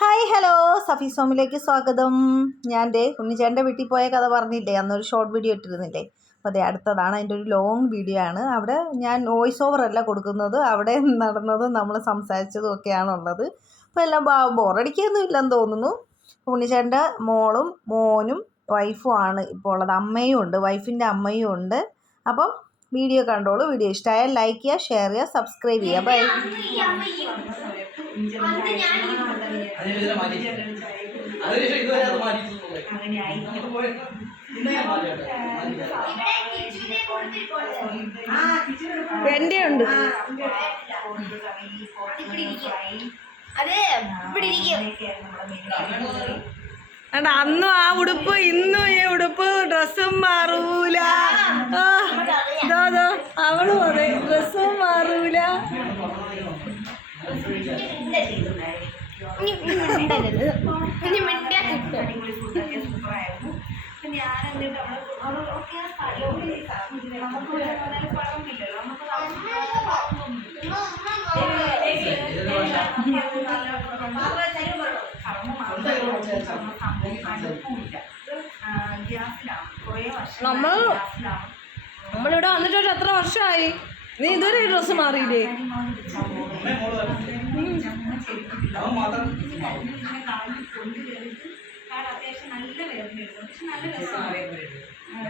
Hi hello സഫീസ് ഹോമിലേക്ക് സ്വാഗതം. ഞാൻ ഉണ്ണിച്ചേട്ടൻ്റെ വീട്ടിൽ പോയ കഥ പറഞ്ഞില്ലേ, അന്നൊരു ഷോർട്ട് വീഡിയോ ഇട്ടിരുന്നില്ലേ. അപ്പോൾ അതേ അടുത്തതാണ്, അതിൻ്റെ ഒരു ലോങ് വീഡിയോ ആണ്. അവിടെ ഞാൻ വോയിസ് ഓവർ അല്ല കൊടുക്കുന്നത്, അവിടെ നടന്നതും നമ്മൾ സംസാരിച്ചതും ഒക്കെയാണുള്ളത്. അപ്പോൾ എല്ലാം ബോറടിക്കൊന്നും ഇല്ലെന്ന് തോന്നുന്നു. ഉണ്ണിച്ചേട്ടൻ്റെ മോളും മോനും വൈഫും ആണ് ഇപ്പോൾ ഉള്ളത്. അമ്മയും ഉണ്ട്, വൈഫിൻ്റെ അമ്മയും ഉണ്ട്. അപ്പം വീഡിയോ കണ്ടോളൂ. വീഡിയോ ഇഷ്ടമായാൽ ലൈക്ക് ചെയ്യുക, ഷെയർ ചെയ്യുക, സബ്സ്ക്രൈബ് ചെയ്യുക. ബൈ. എൻ്റെ ഉണ്ട്. അന്നും ആ ഉടുപ്പ്, ഇന്നും ഈ ഉടുപ്പ്, ഡ്രസ്സും മാറൂല. അവളും അതെ, ഡ്രസ്സും മാറൂല. നമ്മളിവിടെ വന്നിട്ട് എത്ര വർഷമായി? നീ ഇതുവരെ ഡ്രസ്സ് മാറിയില്ലേ? അത്യാവശ്യം നല്ല വേദനയായിരുന്നു. പക്ഷെ നല്ല രസമാണ്.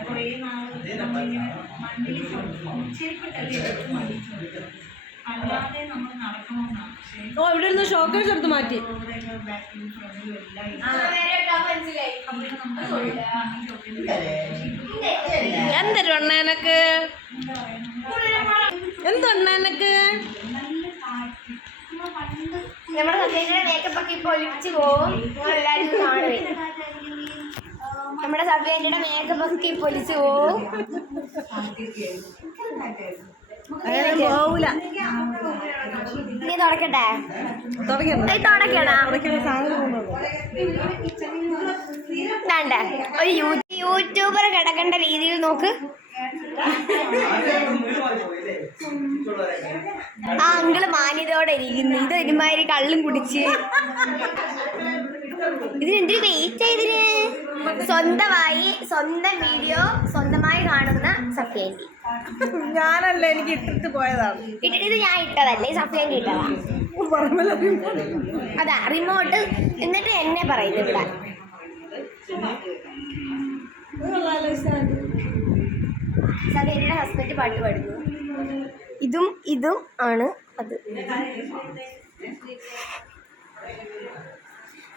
കുറേ ചെരുപ്പിട്ടല്ലേ അല്ലാതെ നമ്മൾ നടക്കണമെന്നാണ്. പക്ഷേ ഇവിടെ നിന്ന് ഷോക്കേഴ്സ് എടുത്ത് മാറ്റി. എന്തരുണ്ണ എനക്ക്, എന്തുണ്ണ എനക്ക്? നമ്മുടെ സഫീന്റെ മേക്കപ്പ് ഒക്കെ ഇപ്പൊ ഒലിപ്പിച്ച് പോവും. എല്ലാവരും കാണുവേ. നമ്മുടെ സഫീന്റെ മേക്കപ്പ് ഒക്കെ ഇപ്പൊ ഒലിച്ച് പോവും. പോവൂല. നീ തുടക്കട്ടെ? വേണ്ടേ? ഒരു യൂട്യൂബർ കിടക്കേണ്ട രീതിയിൽ നോക്ക്. ആ അങ്കിള് മാന്യതയോടെ ഇരിക്കുന്നു. ഇത് ഒരുമാതിരി കള്ളും കുടിച്ച്. ഇതിനെന്തൊരു വെയിറ്റ് ആയതിന്. സ്വന്തം വീഡിയോ സ്വന്തമായി കാണുന്ന സഫിയാൻറ്റി. ഞാനല്ല, എനിക്ക് ഇട്ടിട്ട് പോയതാണ്. ഇത് ഞാൻ ഇട്ടതല്ലേ, സഫിയാൻറ്റി ഇട്ടതാ. അതാ റിമോട്ട്. എന്നിട്ട് എന്നെ പറയുന്നു ഇവിടെ. സഫിയാൻറ്റിയുടെ ഹസ്ബൻഡ് പാട്ട് പാടുന്നു. ഇതും ആണ് അത്.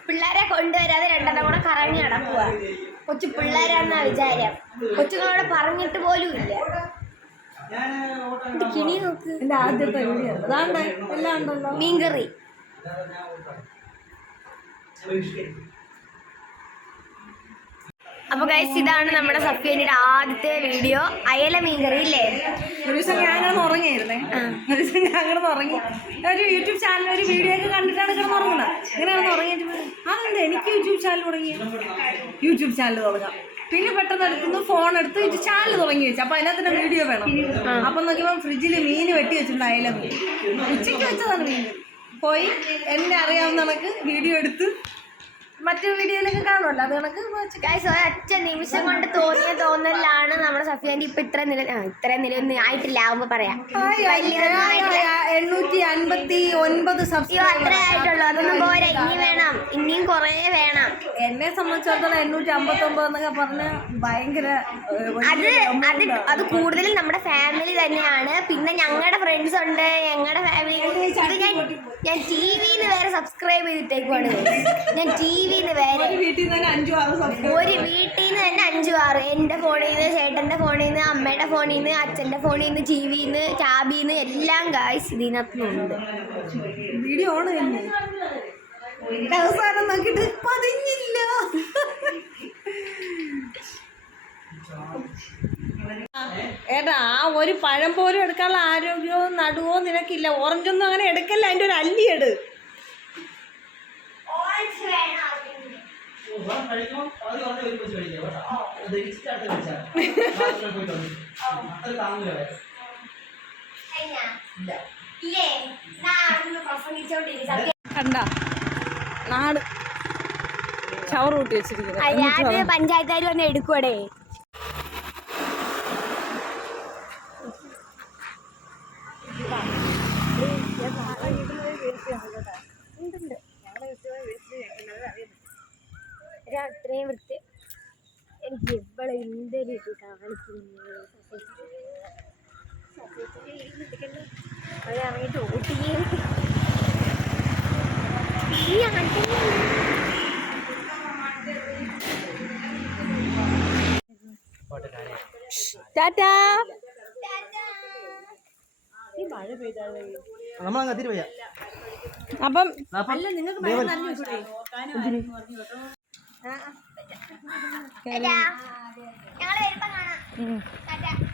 പിള്ളേരെ കൊണ്ടുവരാതെ രണ്ടെണ്ണം കൂടെ കറങ്ങി നടക്കുക. കൊച്ചു പിള്ളേരാണെന്നാ വിചാരം. കൊച്ചുങ്ങളോട് പറഞ്ഞിട്ട് പോലും ഇല്ല. കിണി നോക്ക്. എന്റെ ആദ്യത്തെ വീഡിയോ അതാണ്ട് എല്ലാം ഉണ്ടല്ലോ. മീൻകറി. അപ്പൊ ഗൈസ്, ഇതാണ് നമ്മുടെ സഫിയാൻറ്റിയുടെ ആദ്യത്തെ വീഡിയോ. അയല മീൻകറി ഇല്ലേ? ഒരു ദിവസം ഞാനങ്ങനെ ഉറങ്ങിയായിരുന്നേ. ഒരു ദിവസം ഞാനങ്ങനെ ഉറങ്ങി. ഒരു യൂട്യൂബ് ചാനൽ ഒരു വീഡിയോ ഒക്കെ കണ്ടിട്ടാണ് കിടന്ന് ഉറങ്ങുന്നത്. ഇങ്ങനെയാണെന്ന് ഉറങ്ങിയിട്ട് അതെന്താ എനിക്ക് യൂട്യൂബ് ചാനൽ തുടങ്ങാം. പിന്നെ പെട്ടെന്ന് എടുക്കുന്നു, ഫോൺ എടുത്ത് ഇത് ചാനൽ തുടങ്ങി വെച്ചു. അപ്പൊ അതിനകത്ത് വീഡിയോ വേണം. അപ്പം നോക്കിയപ്പോൾ ഫ്രിഡ്ജിൽ മീൻ വെട്ടി വെച്ചിട്ടുണ്ട്, അയല മീൻ. ഉച്ചയ്ക്ക് വെച്ചതാണ് മീൻ. പോയി എന്നെ അറിയാവുന്ന കണക്ക് വീഡിയോ എടുത്ത് മറ്റു വീഡിയോയിലൊക്കെ കാണുമല്ലോ, അത് കണക്ക് ഒറ്റ നിമിഷം കൊണ്ട് തോന്നിയ തോന്നലാണ് നമ്മുടെ സഫിയാൻറ്റി ഇപ്പൊ ഇത്ര നിലയൊന്നും ആയിട്ടില്ല. ആവുമ്പോ പറയാം 859 സബ്സ്ക്രൈബേഴ്സ് അത്രേ ആയിട്ടുള്ളൂ. അതൊന്നും പോരാ, ഇനിയും കുറേ വേണം. എന്നെ സംബന്ധിച്ചിടത്തോളം 859 എന്നൊക്കെ പറഞ്ഞ ഭയങ്കര. അത് കൂടുതലും നമ്മുടെ ഫാമിലി തന്നെയാണ്. പിന്നെ ഞങ്ങളുടെ ഫ്രണ്ട്സ് ഉണ്ട്, ഞങ്ങളുടെ ഫാമിലി. ഞാൻ ടിവിന്ന് വേറെ സബ്സ്ക്രൈബ് ചെയ്തിട്ടേക്കുവാണ്. ഞാൻ ടിവിന്ന് വേറെ ഒരു വീട്ടിൽ നിന്ന് തന്നെ 5-6. എൻ്റെ ഫോണിൽ നിന്ന്, ചേട്ടൻ്റെ ഫോണിൽ നിന്ന്, അമ്മയുടെ ഫോണിൽ നിന്ന്, അച്ഛൻ്റെ ഫോണിൽ നിന്ന്, ടിവിന്ന്, ടാബിന്ന് എല്ലാം ഗായ്സ് ഇതിനകത്തുണ്ട്. വീഡിയോ ഓൺ തന്നെ അവസാനം നോക്കിട്ട് പതിഞ്ഞില്ല. ഏട്ടാ, ആ ഒരു പഴം പോലും എടുക്കാനുള്ള ആരോഗ്യമോ നടുവോ നിനക്കില്ല. ഓറഞ്ചൊന്നും അങ്ങനെ എടുക്കല്ല, അതിൻ്റെ ഒരു അല്ലിയെട്. കണ്ട നാട് ഷവർ കൂട്ടി വെച്ചിരിക്കുന്നത്. അത് പഞ്ചായത്തുകാർ വന്ന് എടുക്കുവടേ. അത്രയും വൃത്തി എനിക്ക് എവിടെ എന്തൊരു ഇത് കാണിക്കുന്നു. അത് ഇറങ്ങിയിട്ട് ഓട്ടിക്കുകയും ടാറ്റാ. അപ്പം ഞങ്ങള് വരുമ്പോ കാണാം.